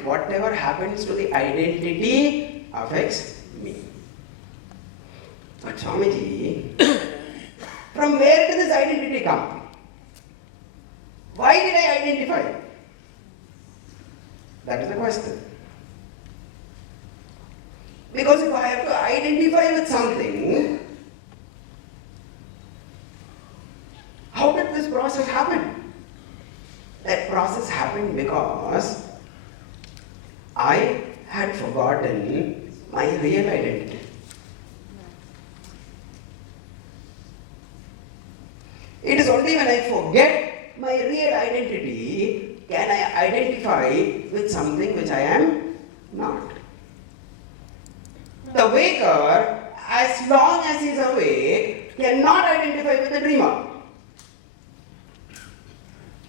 and whatever happens to the identity affects me. But Swamiji, from where did this identity come? Why did I identify? That is the question. Because if I have to identify with something, how did this process happen? That process happened because I had forgotten my real identity. It is only when I forget my real identity can I identify with something which I am not. The waker, as long as he is awake, cannot identify with the dreamer.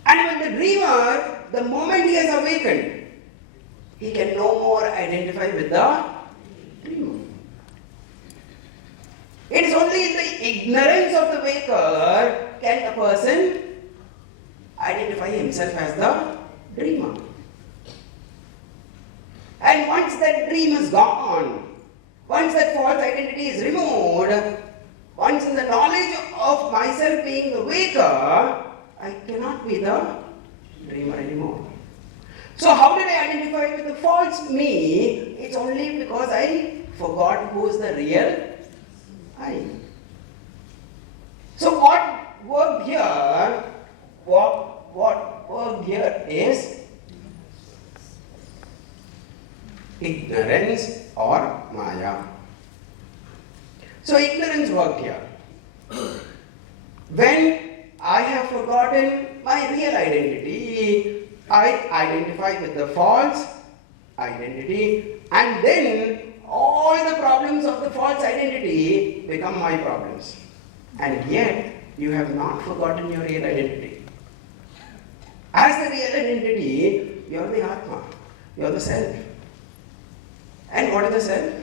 And with the dreamer, the moment he has awakened, he can no more identify with the dreamer. It is only in the ignorance of the waker can the person identify himself as the dreamer. And once that dream is gone, once that false identity is removed, once in the knowledge of myself being the waker, I cannot be the dreamer anymore. So how did I identify with the false me? It's only because I forgot who is the real I. So what worked here, what worked here is ignorance or Maya. So ignorance worked here. When I have forgotten my real identity, I identify with the false identity, and then all the problems of the false identity become my problems. And yet, you have not forgotten your real identity. As the real identity, you are the Atma, you are the self. And what is the self?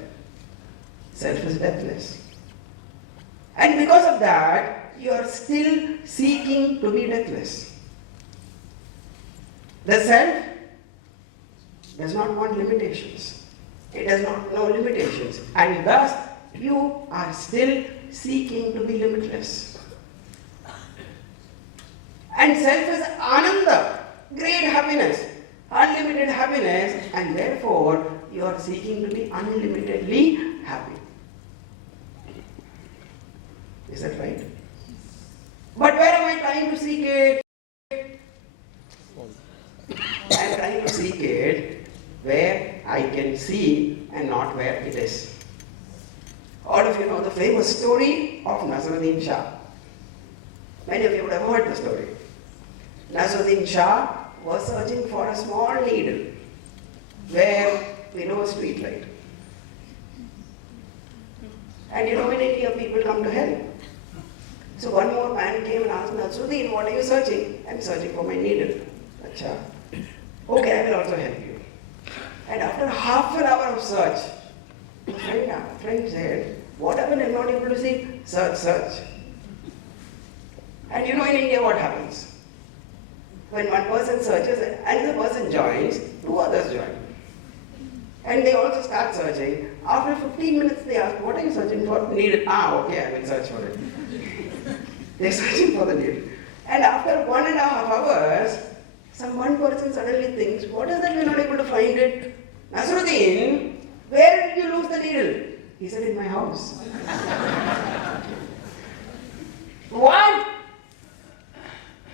Self is deathless. And because of that, you are still seeking to be deathless. The self does not want limitations. It does not know limitations. And thus, you are still seeking to be limitless. And self is Ananda, great happiness, unlimited happiness, and therefore, you are seeking to be unlimitedly happy. Is that right? But where am I trying to seek it? I am trying to seek it where I can see and not where it is. All of you know the famous story of Nasruddin Shah. Many of you would have heard the story. Nasruddin Shah was searching for a small needle where we know a street light. And you know, in India, people come to help. So one more man came and asked Nasruddin, what are you searching? I'm searching for my needle. Acha. Okay, I will also help you. And after half an hour of search, a friend said, what happened? I'm not able to see. Search. And you know, in India, what happens? When one person searches and the person joins, two others join. And they also start searching. After 15 minutes, they ask, what are you searching for? Needle. Okay, I will search for it. They're searching for the needle. And after 1.5 hours, one person suddenly thinks, what is that we're not able to find it? Nasruddin, where did you lose the needle? He said, in my house. What?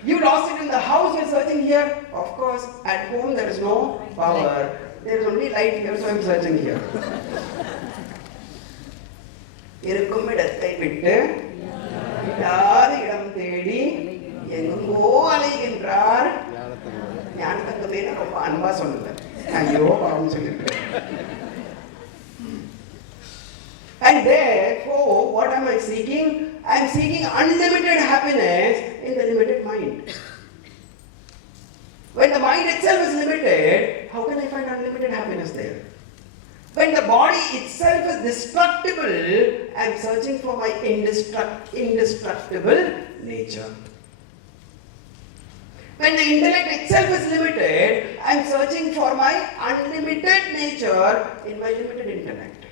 You lost it in the house, you're searching here? Of course, at home there is no power. There is only light here, so I'm searching here. இருக்கும் இடத்தை விட்டு இல்லாத இடம் தேடி எங்கோ அலைகின்றார் ஞானத்தங்கமே ரொம்ப அன்பா சொல்லல ஐயோ பாவம் சொல்லியிருக்கேன். And therefore, what am I seeking? I am seeking unlimited happiness in the limited mind. When the mind itself is limited, how can I find unlimited happiness there? When the body itself is destructible, I am searching for my indestructible nature. When the intellect itself is limited, I am searching for my unlimited nature in my limited intellect.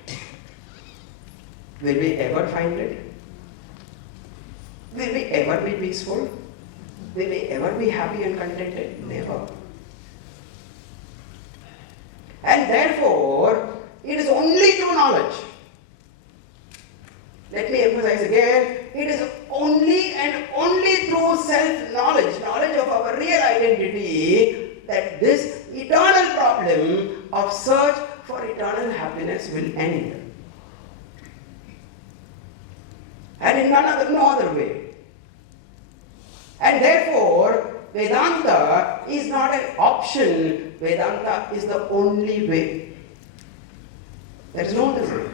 Will we ever find it? Will we ever be peaceful? Will we ever be happy and contented? Never. And therefore, it is only through knowledge. Let me emphasize again, it is only and only through self-knowledge, knowledge of our real identity, that this eternal problem of search for eternal happiness will end. And in no other way. And therefore, Vedanta is not an option, Vedanta is the only way. There is no other way.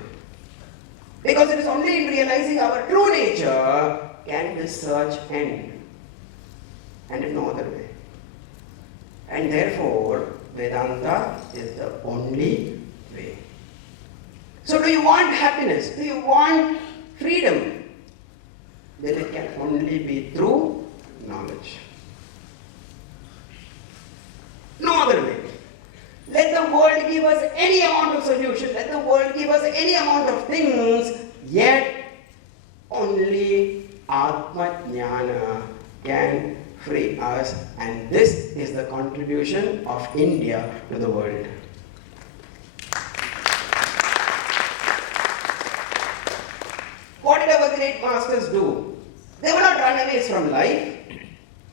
Because it is only in realizing our true nature can this search end. And in no other way. And therefore, Vedanta is the only way. So do you want happiness? Do you want freedom? Then it can only be through knowledge. No other way. Let the world give us any amount of solution, let the world give us any amount of things, yet only Atma Jnana can free us, and this is the contribution of India to the world. What did our great masters do? They were not runaways from life.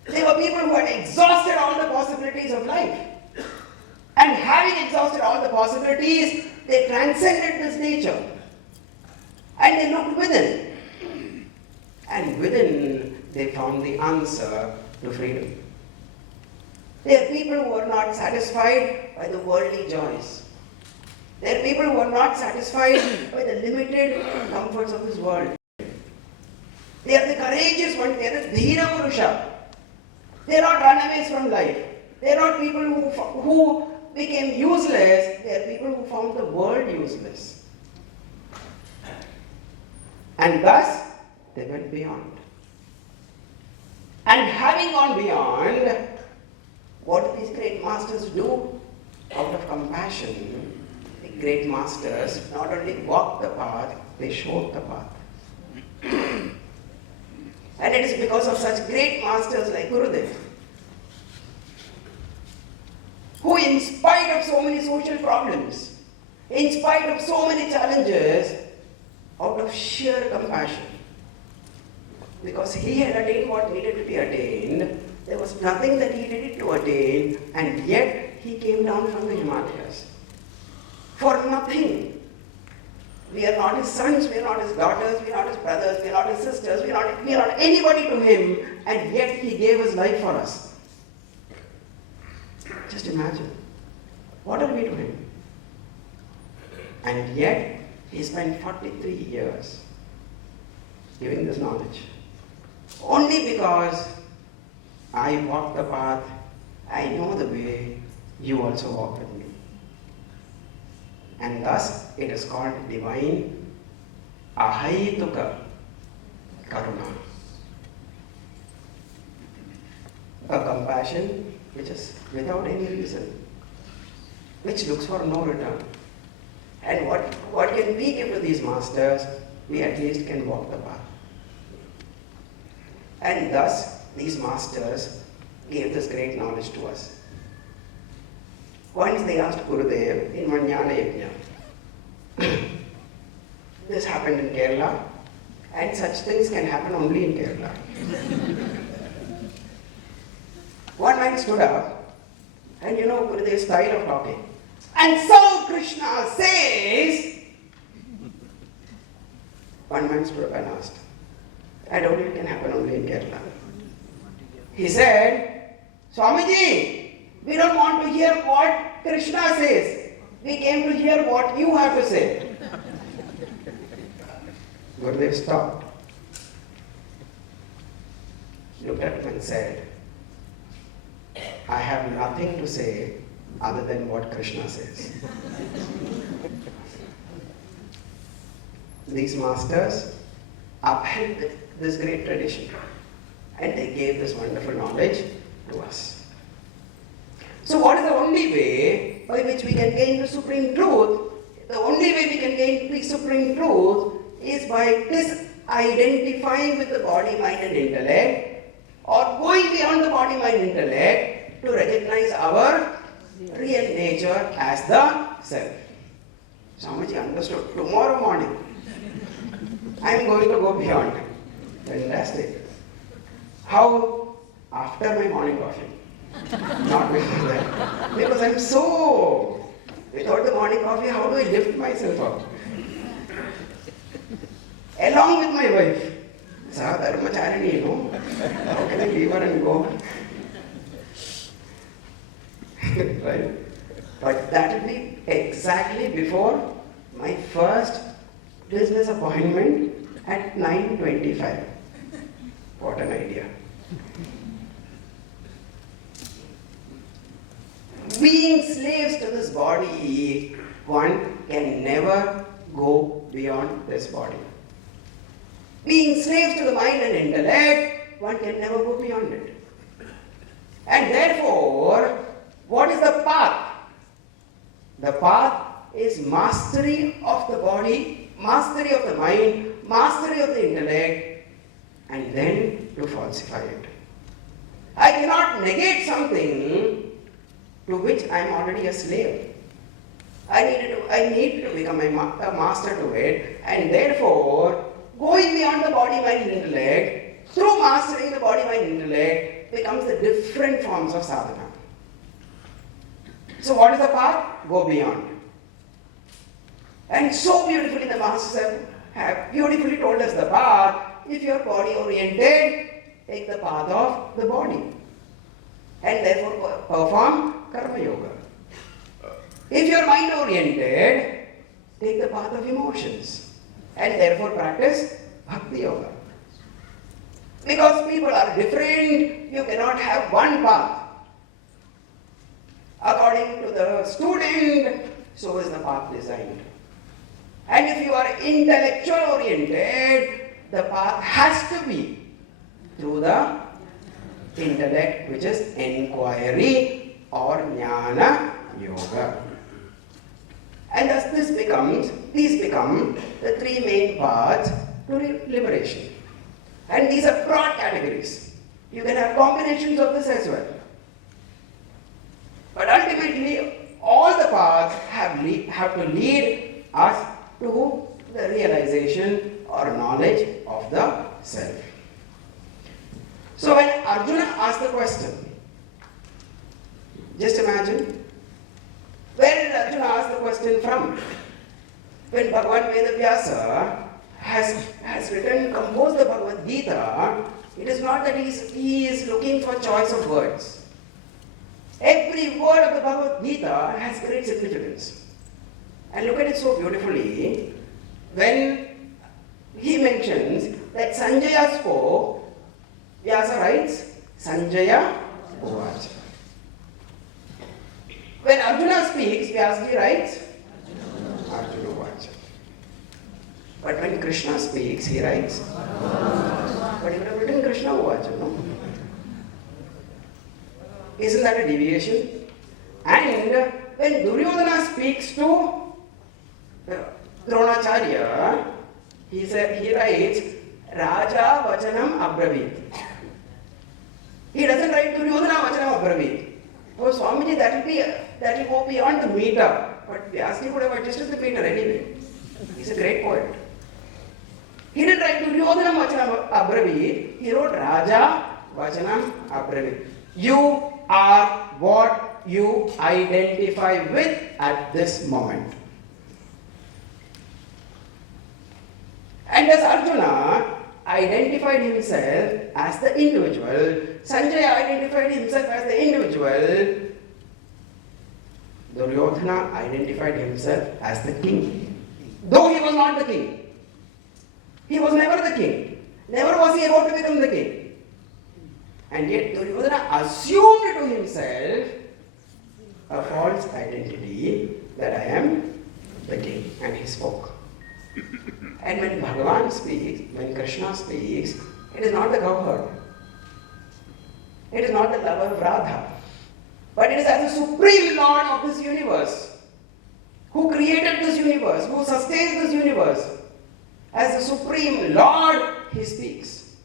They were people who had exhausted all the possibilities of life. And having exhausted all the possibilities, they transcended this nature. And they looked within. And within, they found the answer to freedom. They are people who are not satisfied by the worldly joys. They are people who are not satisfied by the limited comforts of this world. They are the courageous ones. They are the Dhira Purusha. They are not runaways from life. They are not people who became useless. They are people who found the world useless. And thus, they went beyond. And having gone beyond, what do these great masters do? Out of compassion, the great masters not only walked the path, they showed the path. And it is because of such great masters like Gurudev, who in spite of so many social problems, in spite of so many challenges, out of sheer compassion, because he had attained what needed to be attained, there was nothing that he needed to attain, and yet he came down from the Himalayas. For nothing. We are not his sons, we are not his daughters, we are not his brothers, we are not his sisters, we are not anybody to him, and yet he gave his life for us. Just imagine. What are we to him? And yet, he spent 43 years giving this knowledge. Only because I walk the path, I know the way, you also walk with me. And thus, it is called divine ahaituka karuna. A compassion which is without any reason, which looks for no return. And what can we give to these masters? We at least can walk the path. And thus, these masters gave this great knowledge to us. Once they asked Gurudev in Jnana Yagna. This happened in Kerala, and such things can happen only in Kerala. One man stood up, and Gurudev's style of talking. And so Krishna says, one man stood up and asked, I told you it can happen only in Kerala. He said, Swamiji, we don't want to hear what Krishna says. We came to hear what you have to say. Gurudev stopped, looked at him and said, I have nothing to say other than what Krishna says. These masters upheld this great tradition, and they gave this wonderful knowledge, to us. So what is the only way by which we can gain the supreme truth? The only way we can gain the supreme truth is by disidentifying with the body, mind and intellect, or going beyond the body, mind, intellect to recognize our real nature as the self. Swamiji understood. Tomorrow morning, I am going to go beyond. Fantastic. How? After my morning coffee. Not before that. Because I am so, without the morning coffee, how do I lift myself up? Along with my wife. Sa dharmacharini, you know. How can I leave her and go? Right? But that will be exactly before my first business appointment at 9:25. What an idea. Being slaves to this body, one can never go beyond this body. Being slaves to the mind and intellect, one can never go beyond it. And therefore, what is the path? The path is mastery of the body, mastery of the mind, mastery of the intellect, and then to falsify it. I cannot negate something to which I am already a slave. I need to become a master to it, and therefore, going beyond the body, mind, and intellect, through mastering the body, mind, and intellect, becomes the different forms of sadhana. So what is the path? Go beyond. And so beautifully the masters have beautifully told us the path. If you are body oriented, take the path of the body. And therefore perform karma yoga. If you are mind oriented, take the path of emotions. And therefore practice bhakti yoga. Because people are different, you cannot have one path. According to the student, so is the path designed. And if you are intellectual oriented, the path has to be through the intellect, which is inquiry or jnana yoga. And thus these become the three main paths to liberation. And these are broad categories. You can have combinations of this as well. But ultimately, all the paths have to lead us to the realization or knowledge of the self. So when Arjuna asked the question, just imagine, where did Arjuna ask the question from? When Bhagavan Vedavyasa has composed the Bhagavad Gita, it is not that he is looking for choice of words. Every word of the Bhagavad Gita has great significance. And look at it so beautifully when he mentions that Sanjaya spoke, Vyasa writes, Sanjaya Uvacha. When Arjuna speaks, Vyasji writes, Arjuna Uvacha. But when Krishna speaks, he writes, but he would have written Krishna Uvacha, no? Isn't that a deviation? And when Duryodhana speaks to Dronacharya, he writes, Raja Vachanam Abravit. He doesn't write Duryodhana Vachanam Abravit. Oh, Swamiji, that will go beyond the meter. But Vyasji would have adjusted the meter anyway. He's a great poet. He didn't write Duryodhana Vachanam Abravit. He wrote Raja Vachanam Abravit. You are what you identify with at this moment. And as Arjuna identified himself as the individual, Sanjaya identified himself as the individual, Duryodhana identified himself as the king. Though he was not the king. He was never the king. Never was he about to become the king. And yet Duryodhana assumed to himself a false identity that I am the king, and he spoke. And when Bhagavan speaks, when Krishna speaks, it is not the cowherd. It is not the lover of Radha. But it is as the supreme Lord of this universe, who created this universe, who sustains this universe. As the supreme Lord, he speaks,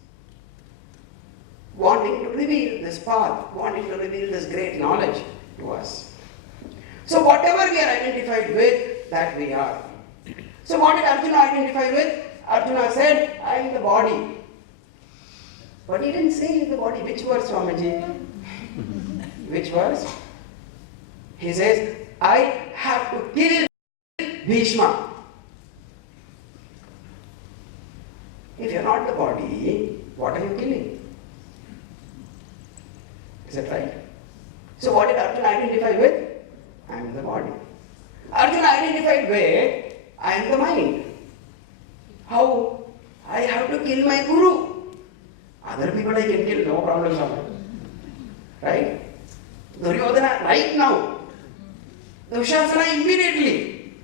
wanting to reveal this path, wanting to reveal this great knowledge to us. So whatever we are identified with, that we are. So what did Arjuna identify with? Arjuna said, I am the body. But he didn't say the body. Which verse, Swamiji? Which verse? He says, I have to kill Bhishma. If you are not the body, what are you killing? Is that right? So what did Arjuna identify with? I am the body. Arjuna identified with, I am the mind. How? I have to kill my guru. Other people I can kill, no problem solved. Right? Duryodhana right now. Dushasana immediately.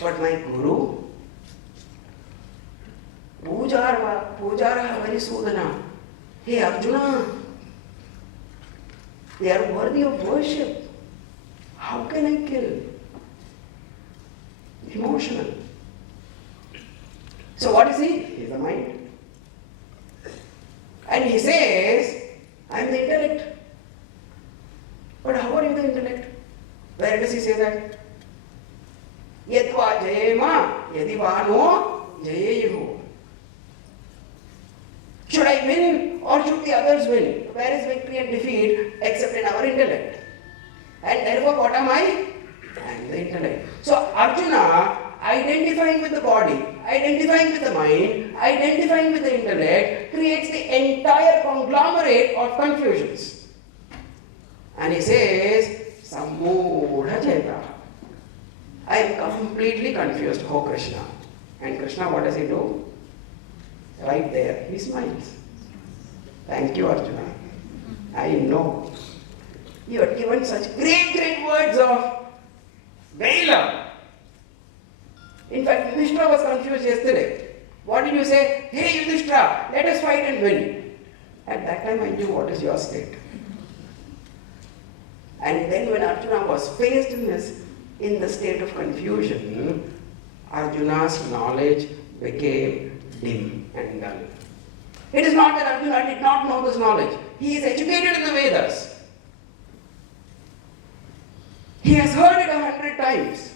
But my guru, Pujaraha Varisudana, hey Arjuna, they are worthy of worship. How can I kill? Emotional. So what is he? He is the mind. And he says, I am the intellect. But how are you the intellect? Where does he say that? Yadva jayema yadivano jayeyu. Should I win or should the others win? Where is victory and defeat except in our intellect? And therefore what am I? I am the intellect. So Arjuna, identifying with the body, identifying with the mind, identifying with the intellect, creates the entire conglomerate of confusions. And he says, Sampoorna Gita. I am completely confused, oh Krishna. And Krishna, what does he do? Right there, he smiles. Thank you, Arjuna. I know. You are given such great words of valor. In fact, Yudhishthira was confused yesterday. What did you say? Hey Yudhishthira, let us fight and win. At that time I knew what is your state. And then when Arjuna was faced in the state of confusion, Arjuna's knowledge became dim and dull. It is not that Arjuna did not know this knowledge. He is educated in the Vedas. He has heard it 100 times.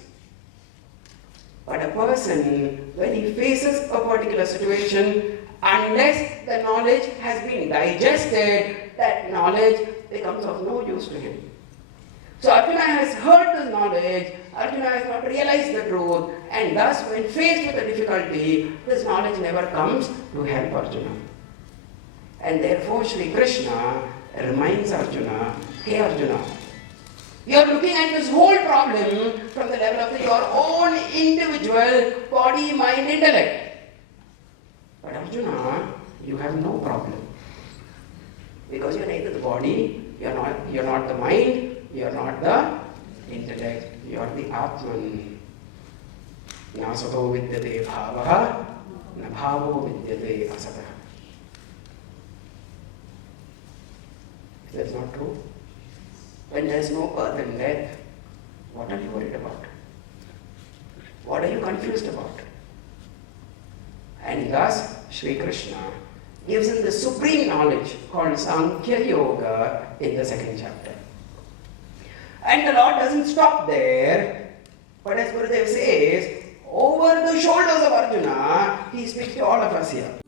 But a person, when he faces a particular situation, unless the knowledge has been digested, that knowledge becomes of no use to him. So Arjuna has heard this knowledge, Arjuna has not realized the truth, and thus when faced with a difficulty, this knowledge never comes to help Arjuna. And therefore Sri Krishna reminds Arjuna, hey Arjuna, you are looking at this whole problem from the level of your own individual body, mind, intellect. But Arjuna, you have no problem. Because you are neither the body, you are not the mind, you are not the intellect, you are the Atman. Na sato vidyate bhavaha, na bhavo vidyate asatah. That is not true. When there is no birth and death, what are you worried about? What are you confused about? And thus, Sri Krishna gives him the supreme knowledge called Sankhya Yoga in the 2nd chapter. And the Lord doesn't stop there, but as Gurudev says, over the shoulders of Arjuna, he speaks to all of us here.